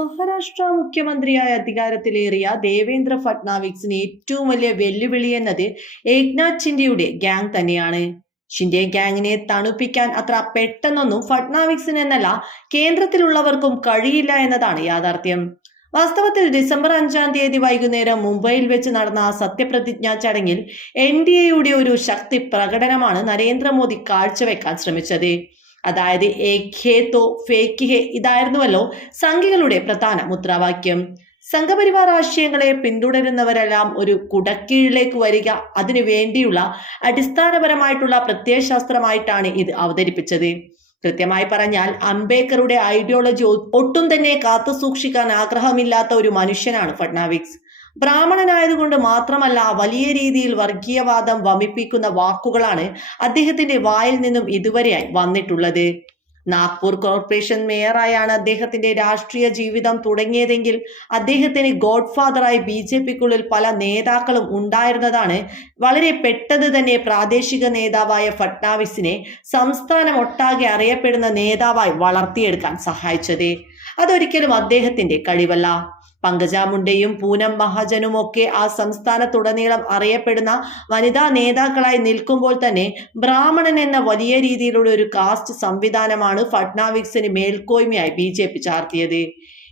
മഹാരാഷ്ട്ര മുഖ്യമന്ത്രിയായ അധികാരത്തിലേറിയ ദേവേന്ദ്ര ഫട്നാവിക്സിന് ഏറ്റവും വലിയ വെല്ലുവിളി എന്നത് ഏക്നാഥ് ഷിൻഡെയുടെ ഗ്യാങ് തന്നെയാണ്. ഷിൻഡെ ഗ്യാങ്ങിനെ തണുപ്പിക്കാൻ അത്ര പെട്ടെന്നൊന്നും ഫട്നാവിക്സിന് എന്നല്ല കേന്ദ്രത്തിലുള്ളവർക്കും കഴിയില്ല എന്നതാണ് യാഥാർത്ഥ്യം. വാസ്തവത്തിൽ ഡിസംബർ അഞ്ചാം തീയതി വൈകുന്നേരം മുംബൈയിൽ വെച്ച് നടന്ന സത്യപ്രതിജ്ഞാ ചടങ്ങിൽ എൻ ഡി എയുടെ ഒരു ശക്തി പ്രകടനമാണ് നരേന്ദ്രമോദി കാഴ്ചവെക്കാൻ ശ്രമിച്ചത്. അതായത് എ ഖേ തോ ഫേക്ക് ഹേ ഇതായിരുന്നുവല്ലോ സംഘികളുടെ പ്രധാന മുദ്രാവാക്യം. സംഘപരിവാർ ആശയങ്ങളെ പിന്തുടരുന്നവരെല്ലാം ഒരു കുടക്കീഴിലേക്ക് വരിക അതിനു വേണ്ടിയുള്ള അടിസ്ഥാനപരമായിട്ടുള്ള പ്രത്യയശാസ്ത്രമായിട്ടാണ് ഇത് അവതരിപ്പിച്ചത്. കൃത്യമായി പറഞ്ഞാൽ അംബേദ്കറുടെ ഐഡിയോളജി ഒട്ടും തന്നെ കാത്തു സൂക്ഷിക്കാൻ ആഗ്രഹമില്ലാത്ത ഒരു മനുഷ്യനാണ് ഫട്നാവിക്സ്. ബ്രാഹ്മണനായതുകൊണ്ട് മാത്രമല്ല വലിയ രീതിയിൽ വർഗീയവാദം വമിപ്പിക്കുന്ന വാക്കുകളാണ് അദ്ദേഹത്തിന്റെ വായിൽ നിന്നും ഇതുവരെയായി വന്നിട്ടുള്ളത്. നാഗ്പൂർ കോർപ്പറേഷൻ മേയറായാണ് അദ്ദേഹത്തിന്റെ രാഷ്ട്രീയ ജീവിതം തുടങ്ങിയതെങ്കിൽ അദ്ദേഹത്തിന് ഗോഡ് ഫാദറായി ബി ജെ പിക്കുള്ളിൽ പല നേതാക്കളും ഉണ്ടായിരുന്നതാണ്. വളരെ പെട്ടെന്ന് തന്നെ പ്രാദേശിക നേതാവായ ഫട്നാവിസിനെ സംസ്ഥാനം ഒട്ടാകെ അറിയപ്പെടുന്ന നേതാവായി വളർത്തിയെടുക്കാൻ സഹായിച്ചത്. അതൊരിക്കലും അദ്ദേഹത്തിന്റെ കഴിവല്ല. പങ്കജ മുണ്ടയും പൂനം മഹാജനും ഒക്കെ ആ സംസ്ഥാനത്തുടനീളം അറിയപ്പെടുന്ന വനിതാ നേതാക്കളായി നിൽക്കുമ്പോൾ തന്നെ ബ്രാഹ്മണൻ എന്ന വലിയ രീതിയിലുള്ള ഒരു കാസ്റ്റ് സംവിധാനമാണ് ഫട്നാവിക്സിന് മേൽക്കോയ്മയായി ബി ജെ പി ചാർത്തിയത്.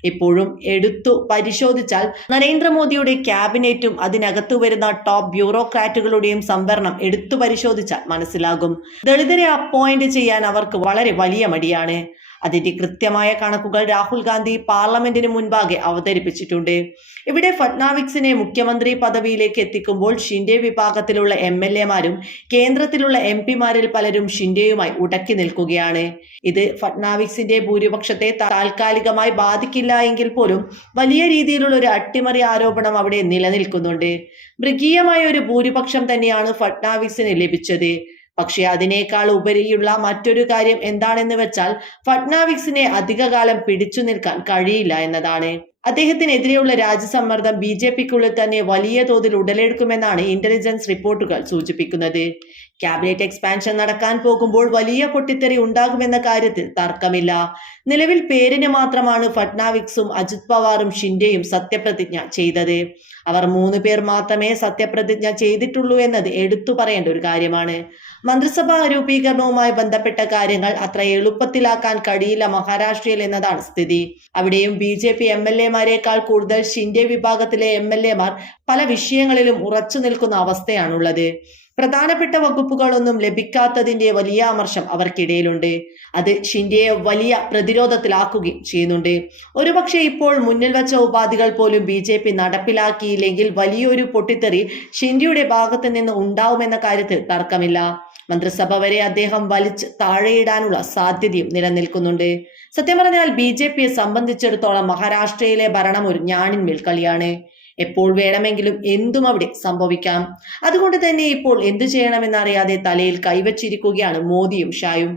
ഇപ്പോഴും എടുത്തു പരിശോധിച്ചാൽ നരേന്ദ്രമോദിയുടെ ക്യാബിനറ്റും അതിനകത്തു വരുന്ന ടോപ്പ് ബ്യൂറോക്രാറ്റുകളുടെയും സംവരണം എടുത്തു പരിശോധിച്ചാൽ മനസ്സിലാകും. ദളിതരെ അപ്പോയിന്റ് ചെയ്യാൻ അവർക്ക് വളരെ വലിയ മടിയാണ്. അതിന്റെ കൃത്യമായ കണക്കുകൾ രാഹുൽ ഗാന്ധി പാർലമെന്റിന് മുൻപാകെ അവതരിപ്പിച്ചിട്ടുണ്ട്. ഇവിടെ ഫട്നാവിക്സിനെ മുഖ്യമന്ത്രി പദവിയിലേക്ക് എത്തിക്കുമ്പോൾ ഷിൻഡെ വിഭാഗത്തിലുള്ള എം എൽ എമാരും കേന്ദ്രത്തിലുള്ള എം പിമാരിൽ പലരും ഷിൻഡെയുമായി ഉടക്കി നിൽക്കുകയാണ്. ഇത് ഫട്നാവിക്സിന്റെ ഭൂരിപക്ഷത്തെ താൽക്കാലികമായി ബാധിക്കില്ല എങ്കിൽ പോലും വലിയ രീതിയിലുള്ള ഒരു അട്ടിമറി ആരോപണം അവിടെ നിലനിൽക്കുന്നുണ്ട്. മൃഗീയമായ ഒരു ഭൂരിപക്ഷം തന്നെയാണ് ഫട്നാവിക്സിന് ലഭിച്ചത്. പക്ഷേ അതിനേക്കാൾ ഉപരിയുള്ള മറ്റൊരു കാര്യം എന്താണെന്ന് വെച്ചാൽ ഫട്നാവിക്സിനെ അധികകാലം പിടിച്ചു നിൽക്കാൻ കഴിയില്ല എന്നതാണ്. അദ്ദേഹത്തിനെതിരെയുള്ള രാജ്യസമ്മർദ്ദം ബി ജെ പിക്കുള്ളിൽ തന്നെ വലിയ തോതിൽ ഉടലെടുക്കുമെന്നാണ് ഇന്റലിജൻസ് റിപ്പോർട്ടുകൾ സൂചിപ്പിക്കുന്നത്. ക്യാബിനറ്റ് എക്സ്പാൻഷൻ നടക്കാൻ പോകുമ്പോൾ വലിയ പൊട്ടിത്തെറി ഉണ്ടാകുമെന്ന കാര്യത്തിൽ തർക്കമില്ല. നിലവിൽ പേരിന് മാത്രമാണ് ഫട്നാവിക്സും അജിത് പവാറും ഷിൻഡെയും സത്യപ്രതിജ്ഞ ചെയ്തത്. അവർ മൂന്ന് പേർ മാത്രമേ സത്യപ്രതിജ്ഞ ചെയ്തിട്ടുള്ളൂ എന്നത് എടുത്തു പറയേണ്ട ഒരു കാര്യമാണ്. മന്ത്രിസഭാ രൂപീകരണവുമായി ബന്ധപ്പെട്ട കാര്യങ്ങൾ അത്ര എളുപ്പത്തിലാക്കാൻ കഴിയില്ല മഹാരാഷ്ട്രയിൽ എന്നതാണ് സ്ഥിതി. അവിടെയും B J P M L എമാരെക്കാൾ കൂടുതൽ ഷിൻഡെ വിഭാഗത്തിലെ എം എൽ എമാർ പല വിഷയങ്ങളിലും ഉറച്ചു നിൽക്കുന്ന അവസ്ഥയാണുള്ളത്. പ്രധാനപ്പെട്ട വകുപ്പുകളൊന്നും ലഭിക്കാത്തതിന്റെ വലിയ അമർഷം അവർക്കിടയിലുണ്ട്. അത് ഷിൻഡെയെ വലിയ പ്രതിരോധത്തിലാക്കുകയും ചെയ്യുന്നുണ്ട്. ഒരുപക്ഷെ ഇപ്പോൾ മുന്നിൽ വെച്ച ഉപാധികൾ പോലും ബി ജെ പി നടപ്പിലാക്കിയില്ലെങ്കിൽ വലിയൊരു പൊട്ടിത്തെറി ഷിൻഡെയുടെ ഭാഗത്ത് നിന്ന് ഉണ്ടാവുമെന്ന കാര്യത്തിൽ തർക്കമില്ല. മന്ത്രിസഭ വരെ അദ്ദേഹം വലിച്ച് താഴെയിടാനുള്ള സാധ്യതയും നിലനിൽക്കുന്നുണ്ട്. സത്യം പറഞ്ഞാൽ ബി ജെ പിയെ സംബന്ധിച്ചിടത്തോളം മഹാരാഷ്ട്രയിലെ ഭരണം ഒരു ഞാണിന്മേൽ കളിയാണ്. എപ്പോൾ വേണമെങ്കിലും എന്തും അവിടെ സംഭവിക്കാം. അതുകൊണ്ട് തന്നെ ഇപ്പോൾ എന്തു ചെയ്യണമെന്നറിയാതെ തലയിൽ കൈവച്ചിരിക്കുകയാണ് മോദിയും ഷായും.